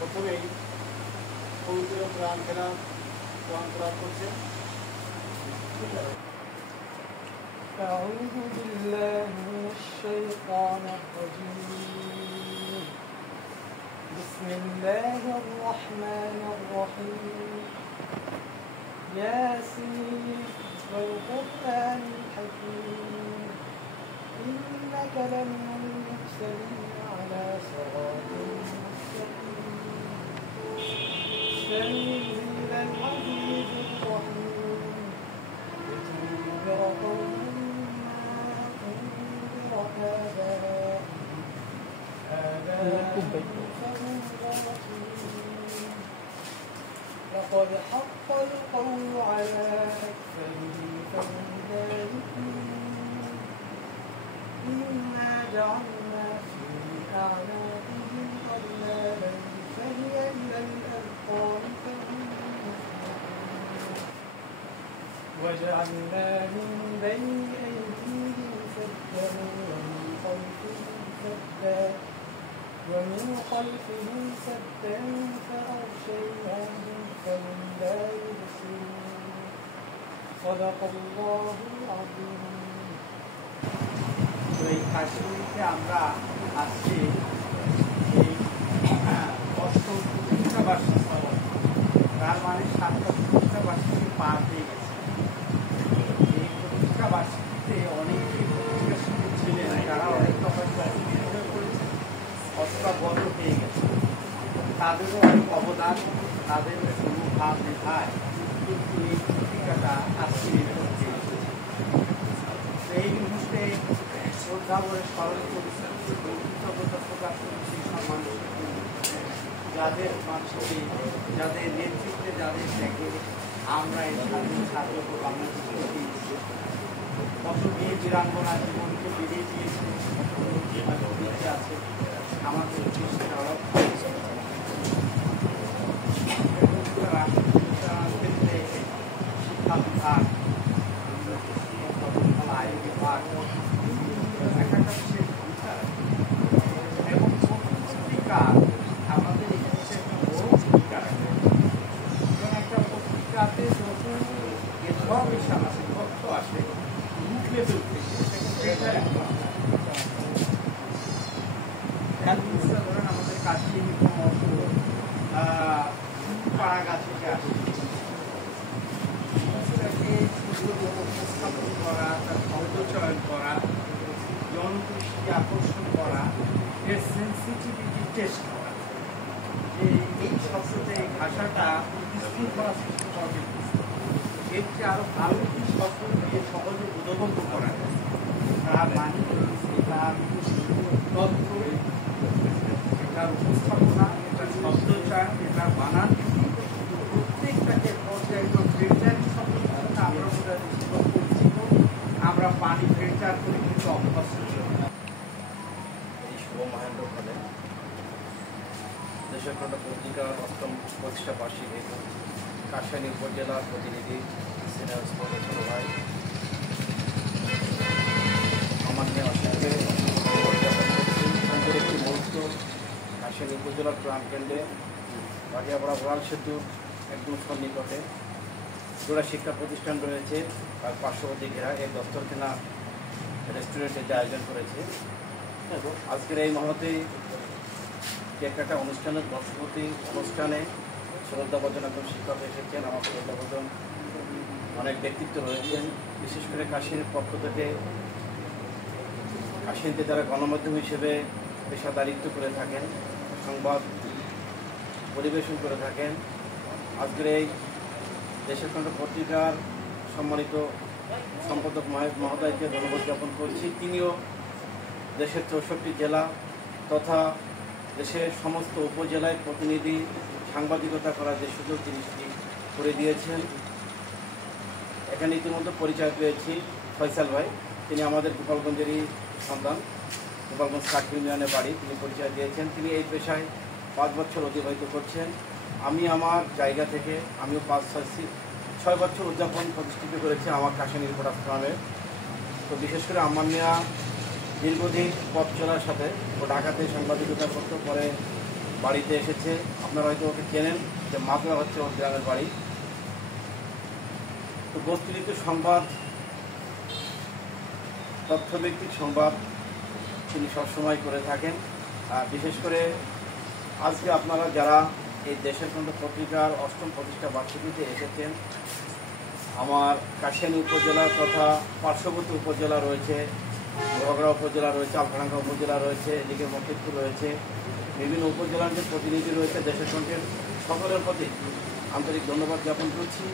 প্রথমেই পবিত্র কোরআন তেলাওয়াত করছেন। أعوذ بالله من الشيطان الرجيم بسم الله الرحمن الرحيم ياسين والقرآن الحكيم إنك لمن المرسلين على صراط مستقيم تنزيل العزيز الرحيم لتنذر قوما ما أنذر آباءهم فهم غافلون لقد حق القول على أكثرهم فهم لا يؤمنون إنا جعلنا في أعناقهم أغلالا فهي إلى الأذقان فهم مقمحون وجعلنا من بين أيديهم سدا ومن خلفهم سدا فأغشيناهم فهم لا يبصرون صدق الله العظيم। এই কাশ্মীরিতে আমরা আসছি এই অষ্টম প্রতিষ্ঠাবার্ষিকী, তার মানে 7টা প্রতিষ্ঠাবার্ষিকী পার হয়ে গেছে। এই প্রতিষ্ঠাবার্ষিকীতে অনেকেই প্রতিষ্ঠার সাথে ছিলেন, যারা অনেকটা হয়তো অসুবিধা করেছে অথবা বন্ধ হয়ে গেছে, তাদেরও অনেক অবদান, তাদেরও কোনো ভাব দেখায় কিন্তু এই পত্রিকাটা আজকে এই মুহূর্তে শ্রদ্ধা করে স্মরণ করেছে, কৃতজ্ঞতা প্রকাশ করেছি সব মানুষকে, যাদের মাধ্যমে, যাদের নেতৃত্বে, যাদের দেখে আমরা এই স্বাধীন ছাত্রকে বাংলাদেশে দিয়েছি। কত বীর বীরাঙ্গনা জীবনকে বেরিয়ে দিয়েছে, বেঁচে আছে আমাদের দেশে ক্ষেত্রে শিক্ষা বিভাগ, আইন বিভাগ, এবং পত্রিকা আমাদের এখানে একটা বড় ভূমিকা রাখে। এবং একটা পত্রিকাতে যখন ইনফরমেশন আসে, তথ্য আসে বুক লেভেল থেকে, ধরেন আমাদের কাছে পাড়াগাছি আসে, উপস্থাপন করা, তার শব্দ চয়ন করা, জনদৃষ্টি আকর্ষণ করা, এর সেন্সিটিভিটি টেস্ট করা, যে এই শব্দটা, এই ভাষাটা বিশৃঙ্খলা সৃষ্টি করবে, এর চেয়ে আরো ভালো কি শব্দ দিয়ে সহজে বোধগম্য করা যায়, তার মানে তার তথ্য, এটার উপস্থাপনা, এটার শব্দ চয়ন, এটার বানান, প্রত্যেকটাকে পর্যায়ে ফিল্টারিং শব্দ আমরা পরিচিত, আমরা পানি ফিল্টার করে কিন্তু অভ্যস্ত। এই শুভ মহেন্দ্র ফলে দেশখণ্ড পত্রিকার অষ্টম প্রতিষ্ঠা বার্ষিকী কাশিয়ানী উপজেলার প্রতিনিধি সিনিয়র ছোট ভাই আমার নিয়ে অসংখ্য সুন্দর একটি মুহূর্ত কাশিয়ানী উপজেলার প্রাণকেন্দ্রে বাগিয়াপাড়া বড়াল সেতুর একদম সন্নিকটে জোড়া শিক্ষা প্রতিষ্ঠান রয়েছে, আর পার্শ্ববর্তী ঘেরা এই দস্তরখানা রেস্টুরেন্টে যে আয়োজন করেছে। আজকের এই মহতে কেক কাটা অনুষ্ঠানের বর্ষপূর্তি অনুষ্ঠানে শ্রদ্ধাভাজন একজন শিক্ষক এসেছেন, আমার শ্রদ্ধাভাজন অনেক ব্যক্তিত্ব রয়েছেন, বিশেষ করে কাশির পক্ষ থেকে কাশিতে যারা গণমাধ্যম হিসেবে পেশাদারিত্ব করে থাকেন, সংবাদ পরিবেশন করে থাকেন। আজকের এই দেশখণ্ড পত্রিকার সম্মানিত সম্পাদক মহোদয়কে ধন্যবাদ জ্ঞাপন করছি। তিনিও দেশের 64 জেলা তথা দেশের সমস্ত উপজেলায় প্রতিনিধি সাংবাদিকতা করার যে সুযোগ তিনি সেটি করে দিয়েছেন। এখানে ইতিমধ্যে পরিচয় পেয়েছি ফয়সাল ভাই, তিনি আমাদের গোপালগঞ্জেরই সন্তান, গোপালগঞ্জ কাঠ ইউনিয়নে বাড়ি, তিনি পরিচয় দিয়েছেন। তিনি এই পেশায় 5 বছর অতিবাহিত করছেন। আমি আমার জায়গা থেকে আমিও 5-6 বছর উদযাপন প্রতিষ্ঠিত করেছি আমার কাশিনী রিপোর্টার্স ফার্মে। তো বিশেষ করে আমার নেওয়া দীর্ঘদিন পথ চলার সাথে ও ঢাকাতে সাংবাদিকতা করতে পরে বাড়িতে এসেছে। আপনারা হয়তো ওকে চেনেন, যে মাতলা হচ্ছে ওর গ্রামের বাড়ি। তো বস্তুনিত সংবাদ, তথ্যভিত্তিক সংবাদ তিনি সবসময় করে থাকেন। বিশেষ করে আজকে আপনারা যারা এই দেশের কণ্ঠ পত্রিকার 8ম প্রতিষ্ঠা বার্ষিকীতে এসেছেন, আমার কাশিয়ানী উপজেলা তথা পার্শ্ববর্তী উপজেলা রয়েছে, বগুড়া উপজেলা রয়েছে, আলফাডাঙ্গা উপজেলা রয়েছে, এদিকে মকিদপুর রয়েছে, বিভিন্ন উপজেলার যে প্রতিনিধি রয়েছে দেশের কণ্ঠের সকলের প্রতি আন্তরিক ধন্যবাদ জ্ঞাপন করছি।